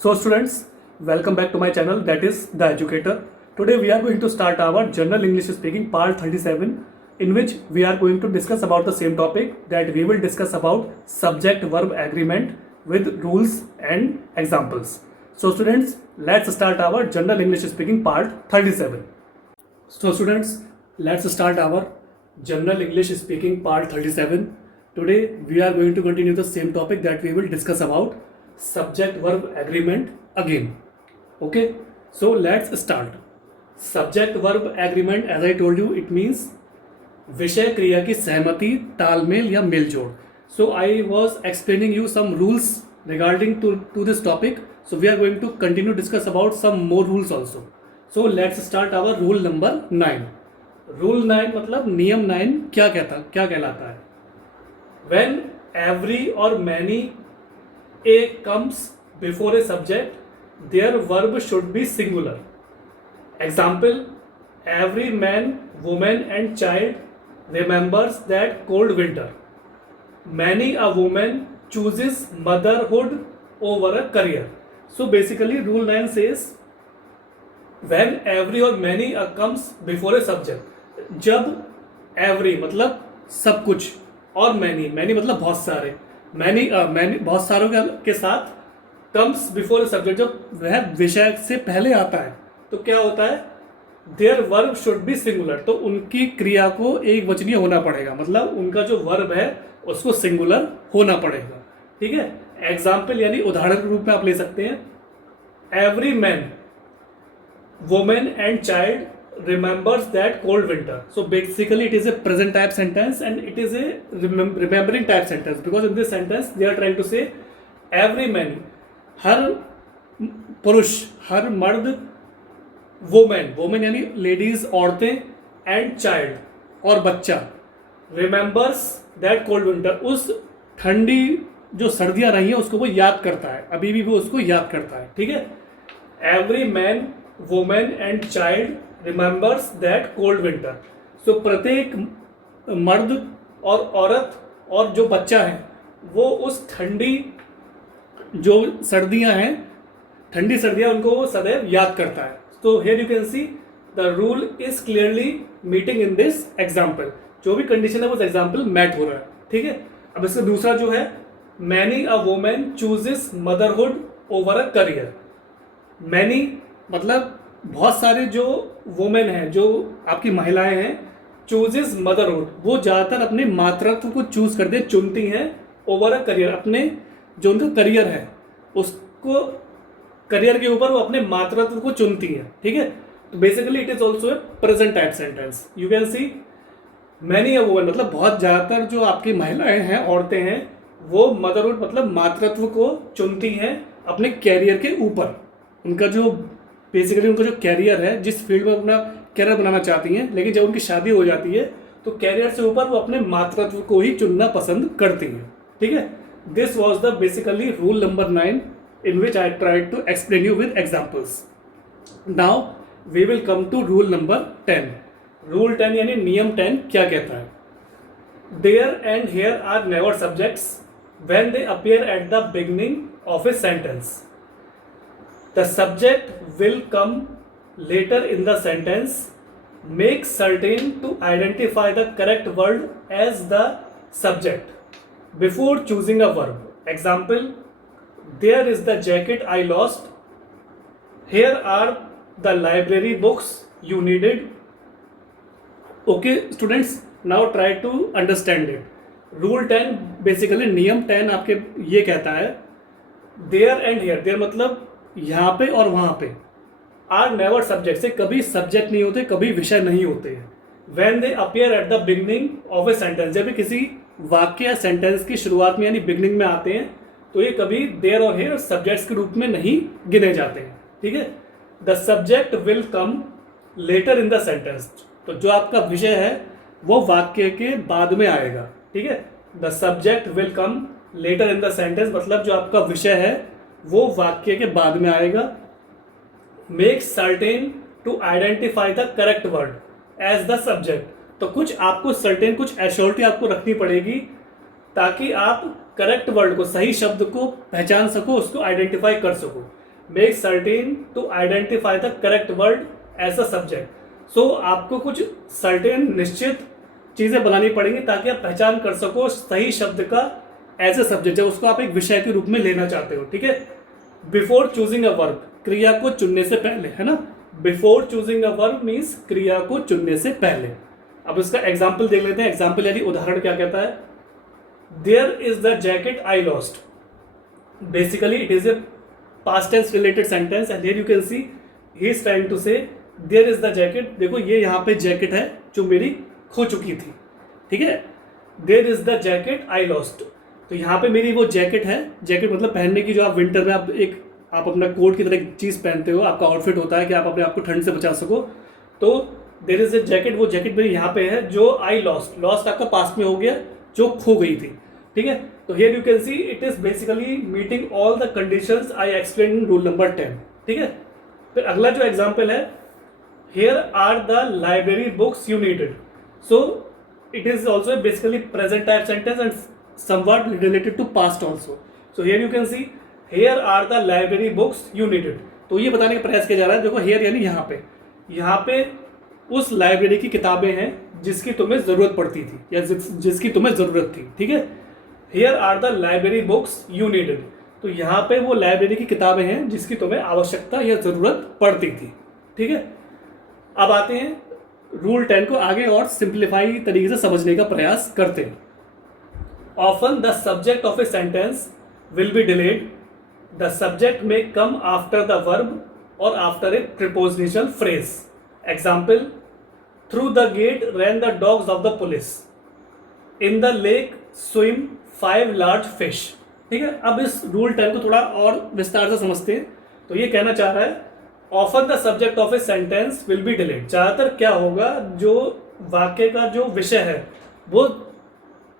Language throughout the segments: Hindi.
So students, welcome back to my channel, that is The Educator. Today we are going to start our General English Speaking part 37, in which we are going to discuss about the same topic, that we will discuss about subject verb agreement with rules and examples. So students, let's start our General English Speaking part 37. So students, let's start our General English Speaking part 37. Today we are going to continue the same topic, that we will discuss about subject verb agreement again. Okay, so let's start. Subject verb agreement, as I told you, it means विषय क्रिया की सहमति, तालमेल या मेलजोड़. So I was explaining you some rules regarding to this topic. So we are going to continue discuss about some more rules also. So let's start our rule number 9. Rule 9 मतलब नियम 9 क्या कहलाता है? When every or many a comes before a subject, their verb should be singular. Example: every man, woman and child remembers that cold winter. Many a woman chooses motherhood over a career. So basically rule 9 says when every or many a comes before a subject. जब every मतलब सब कुछ और many मतलब बहुत सारे, मैनी बहुत सारों के साथ कम्स बिफोर सब्जेक्ट, जब वह विषय से पहले आता है तो क्या होता है? There verb should be singular. तो उनकी क्रिया को एक वचनीय होना पड़ेगा, मतलब उनका जो वर्ब है उसको सिंगुलर होना पड़ेगा. ठीक है. एग्जाम्पल यानी उदाहरण के रूप में आप ले सकते हैं. Every man, women and child remembers that cold winter. So basically it is a present type sentence and it is a remembering type sentence, because in this sentence they are trying to say every man, हर पुरुष, हर मर्द, woman यानी लेडीज, औरतें, and child और बच्चा, remembers that cold winter, उस ठंडी जो सर्दियां रही हैं उसको वो याद करता है, अभी भी वो उसको याद करता है. ठीक है. every man, woman and child remembers that cold winter. So प्रत्येक मर्द और औरत और जो बच्चा है वो उस ठंडी जो सर्दियां हैं, ठंडी सर्दियां, उनको वो सदैव याद करता है. तो here you can see the rule is clearly meeting in this example. जो भी कंडीशन है वो एग्जाम्पल मैट हो रहा है. ठीक है. अब इसका दूसरा जो है, many a women chooses motherhood over a career. Many मतलब बहुत सारे जो वुमेन हैं, जो आपकी महिलाएं हैं, चूजेस मदरहुड, वो ज़्यादातर अपने मातृत्व को चूज करते हैं, चुनती हैं, ओवर अ करियर, अपने जो उनका करियर है उसको, करियर के ऊपर वो अपने मातृत्व को चुनती हैं. ठीक है. तो basically it is also a present type sentence. You can see many a women मतलब बहुत ज़्यादातर जो आपकी महिलाएं हैं, औरतें हैं, वो मदरहुड मतलब मातृत्व को चुनती हैं अपने कैरियर के ऊपर. उनका जो बेसिकली उनका जो कैरियर है, जिस फील्ड में अपना कैरियर बनाना चाहती हैं, लेकिन जब उनकी शादी हो जाती है तो कैरियर से ऊपर वो अपने मातृत्व को ही चुनना पसंद करती हैं. ठीक है. This was the basically rule number 9 in which I tried to explain you with examples. Now we will come to rule number 10. Rule 10 यानी नियम 10 क्या कहता है? There and here are never subjects when they appear at the beginning of a sentence. The subject will come later in the sentence. Make certain to identify the correct word as the subject before choosing a verb. Example: there is the jacket I lost. Here are the library books you needed. Okay students, now try to understand it. Rule 10 basically नियम 10 आपके ये कहता है, there and here. there मतलब यहाँ पे और वहाँ पे. आर नेवर सब्जेक्ट से कभी सब्जेक्ट नहीं होते, कभी विषय नहीं होते हैं. When they appear at the beginning of a sentence, जब भी किसी वाक्य या सेंटेंस की शुरुआत में यानी बिगनिंग में आते हैं तो ये कभी देयर और हेयर सब्जेक्ट्स के रूप में नहीं गिने जाते हैं. ठीक है. The subject will come later in the sentence. तो जो आपका विषय है वो वाक्य के बाद में आएगा. ठीक है. The subject will come later in the sentence मतलब जो आपका विषय है वो वाक्य के बाद में आएगा. Make certain to identify the correct word as the subject. तो कुछ आपको सर्टेन, कुछ एश्योरिटी आपको रखनी पड़ेगी ताकि आप करेक्ट वर्ड को, सही शब्द को पहचान सको, उसको आइडेंटिफाई कर सको. Make certain to identify the correct word as a subject. So आपको कुछ सर्टेन निश्चित चीज़ें बनानी पड़ेंगी ताकि आप पहचान कर सको सही शब्द का एज ए सब्जेक्ट, जब उसको आप एक विषय के रूप में लेना चाहते हो। ठीक है, बिफोर चूजिंग अ वर्ब, क्रिया को चुनने से पहले, है ना। Before choosing a verb means क्रिया को चुनने से पहले। अब इसका एग्जाम्पल देख लेते हैं। एग्जाम्पल यानी उदाहरण क्या कहता है, there is the jacket I lost. Basically it is a past tense related sentence and here you can see he is trying to say there is the jacket. देखो ये यहाँ पे जैकेट है जो मेरी खो चुकी थी। ठीक है, there is the jacket I lost, तो यहाँ पे मेरी वो जैकेट है। जैकेट मतलब पहनने की, जो आप विंटर में आप अपना कोट की तरह एक चीज़ पहनते हो, आपका आउटफिट होता है कि आप अपने आप को ठंड से बचा सको। तो देयर इज ए जैकेट, वो जैकेट मेरी यहाँ पे है जो आई लॉस्ट, लॉस्ट आपका पास्ट में हो गया, जो खो गई थी। ठीक है, तो here you can see it is basically meeting all the conditions I explain in rule number 10। ठीक है, फिर अगला जो एग्जाम्पल है, here are the library books you needed. So it is also basically present type sentence and somewhat related to past also. So here you can see here are the library books you needed. तो ये बताने का प्रयास किया जा रहा है, देखो here यानी यहाँ पे उस लाइब्रेरी की किताबें हैं जिसकी तुम्हें ज़रूरत पड़ती थी या जिसकी तुम्हें ज़रूरत थी। ठीक है, here are the library books you needed, तो यहाँ पे वो लाइब्रेरी की किताबें हैं जिसकी तुम्हें आवश्यकता या ज़रूरत पड़ती थी। ठीक है, अब आते हैं रूल 10 को आगे और सिंप्लीफाई तरीके से समझने का प्रयास करते हैं। Often the subject of a sentence will be delayed, the subject may come after the verb और after a prepositional phrase. Example, through the gate ran the dogs of the police, in the lake swim 5 large fish. ठीक है, अब इस रूल 10 को थोड़ा और विस्तार से समझते हैं। तो ये कहना चाह रहा है, often the subject of a sentence will be delayed. ज़्यादातर क्या होगा, जो वाक्य का जो विषय है वो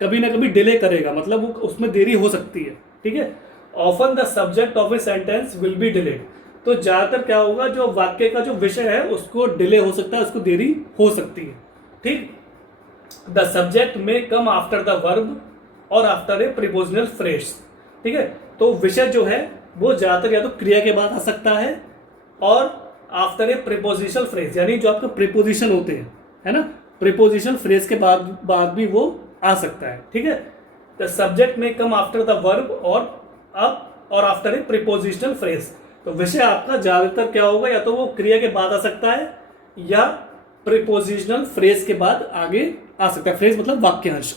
कभी ना कभी डिले करेगा, मतलब वो उसमें देरी हो सकती है। ठीक है, often the subject of a sentence will be delayed, तो ज़्यादातर क्या होगा, जो वाक्य का जो विषय है उसको डिले हो सकता है, उसको देरी हो सकती है। ठीक, the subject may come after the verb और आफ्टर ए प्रीपोजिशनल फ्रेज। ठीक है, तो विषय जो है वो ज़्यादातर या तो क्रिया के बाद आ सकता है और आफ्टर ए प्रीपोजिशनल फ्रेज, यानी जो आपके प्रीपोजिशन होते हैं, है ना, प्रीपोजिशनल फ्रेज के बाद भी वो आ सकता है। ठीक है, the subject may come after the verb और आफ्टर ए प्रीपोजिशनल फ्रेज, तो विषय आपका ज़्यादातर क्या होगा, या तो वो क्रिया के बाद आ सकता है या प्रीपोजिशनल फ्रेज के बाद आगे आ सकता है। फ्रेज मतलब वाक्यांश,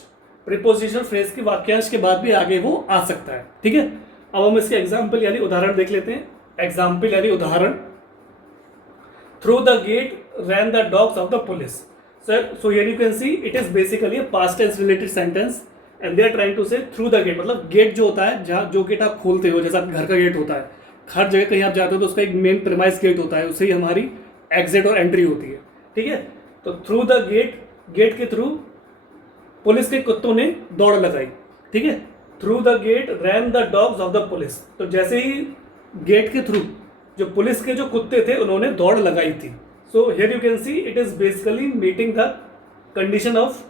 प्रीपोजिशनल फ्रेज के वाक्यांश के बाद भी आगे वो आ सकता है। ठीक है, अब हम इसके एग्जाम्पल यानी उदाहरण देख लेते हैं। एग्जाम्पल यानी उदाहरण, through the gate ran the dogs of the police. So here you can see it is basically a past tense related sentence and they are trying to say through the gate, मतलब गेट जो होता है, जहाँ जो गेट आप खोलते हो, जैसा आपके घर का गेट होता है, हर जगह कहीं आप जाते हो तो उसका एक मेन प्रीमाइस गेट होता है, उससे ही हमारी एग्जिट और एंट्री होती है। ठीक है, तो थ्रू द गेट, गेट के थ्रू पुलिस के कुत्तों ने दौड़ लगाई। ठीक है, through the gate ran the dogs of the police, तो जैसे ही गेट के थ्रू जो पुलिस के जो कुत्ते थे उन्होंने दौड़ लगाई थी। So here you can see it is basically meeting the condition of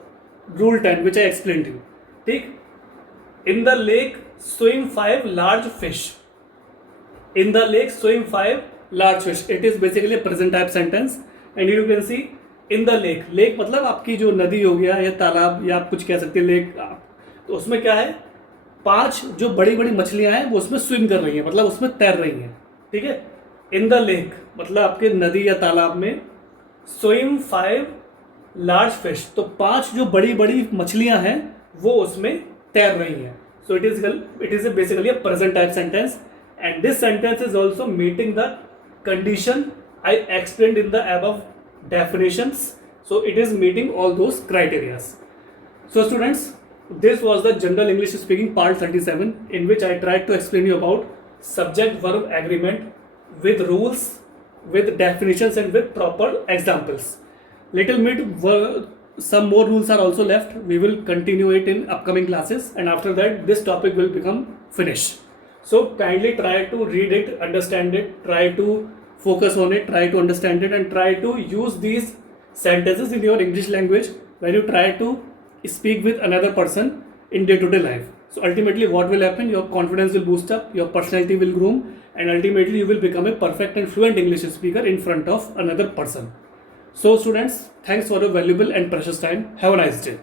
rule 10 which I explain to you. ठीक, in the lake swim 5 large fish, in the lake swim 5 large fish, it is basically present type sentence and you can C in the lake, lake मतलब आपकी जो नदी हो गया या तालाब या आप कुछ कह सकते हैं लेक, तो उसमें क्या है, 5 जो बड़ी बड़ी मछलियां हैं वो उसमें स्विम कर रही हैं, मतलब उसमें तैर रही हैं। ठीक है, इन द लेक मतलब आपके नदी या तालाब में, स्विम 5 लार्ज फिश, तो 5 जो बड़ी बड़ी मछलियां हैं वो उसमें तैर रही हैं। So it is basically a present type sentence and this sentence is also meeting the condition I explained in the above definitions, so it is meeting all those criteria. So students, this was the general English speaking part 37 in which I tried to explain you about subject verb agreement with rules, with definitions and with proper examples. Little bit some more rules are also left. We will continue it in upcoming classes and after that this topic will become finished. So kindly try to read it, understand it, try to focus on it, try to understand it and try to use these sentences in your English language when you try to speak with another person in day-to-day life. So ultimately what will happen, your confidence will boost up, your personality will groom and ultimately you will become a perfect and fluent English speaker in front of another person. So students, thanks for your valuable and precious time. Have a nice day.